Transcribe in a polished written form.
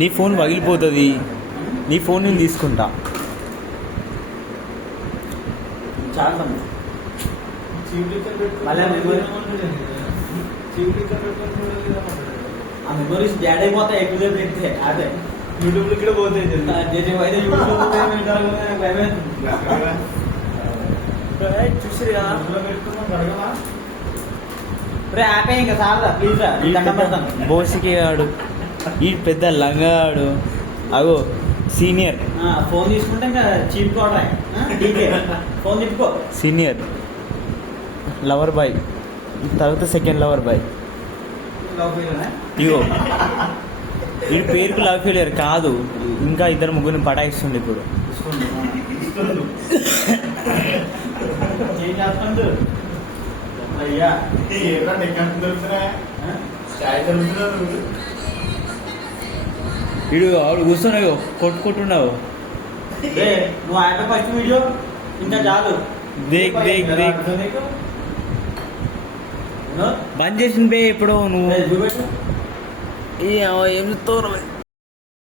నీ ఫోన్ పగిలిపోతుంది. నీ ఫోన్ నేను తీసుకుంటా. చాలా ఆ మెమరీస్ బ్యాడ్ అయిపోతాయి ఎక్కువ పెడితే. అదే యూట్యూబ్లో కూడా పోతాయి. చూసిగా ఆపే ఇంకా చాలా ప్లీజ్ రా. బోసికి ఆడు ఈ పెద్ద లంగాడు అగో సీనియర్. ఫోన్ తీసుకుంటే ఇంకా చీప్ కూడా ఫోన్ తిప్పుకో. సీనియర్ లవర్ బాయ్, తర్వాత సెకండ్ లవర్ బాయ్. ఇగో వీడి పేరుకు లవ్ ఫెయిలియర్ కాదు, ఇంకా ఇద్దరు ముగ్గురిని పటాయిస్తుంది ఇప్పుడు. వీడు ఆవిడ కూర్చొని కొట్టుకుంటున్నావు. నువ్వు ఆయన ఫస్ట్ వీడియో ఇంకా చాలు. దేక్ దేక్ దేక్ బంద్ చేసింది బే ఎప్పుడో నువ్వు. ఏం చెప్తావు?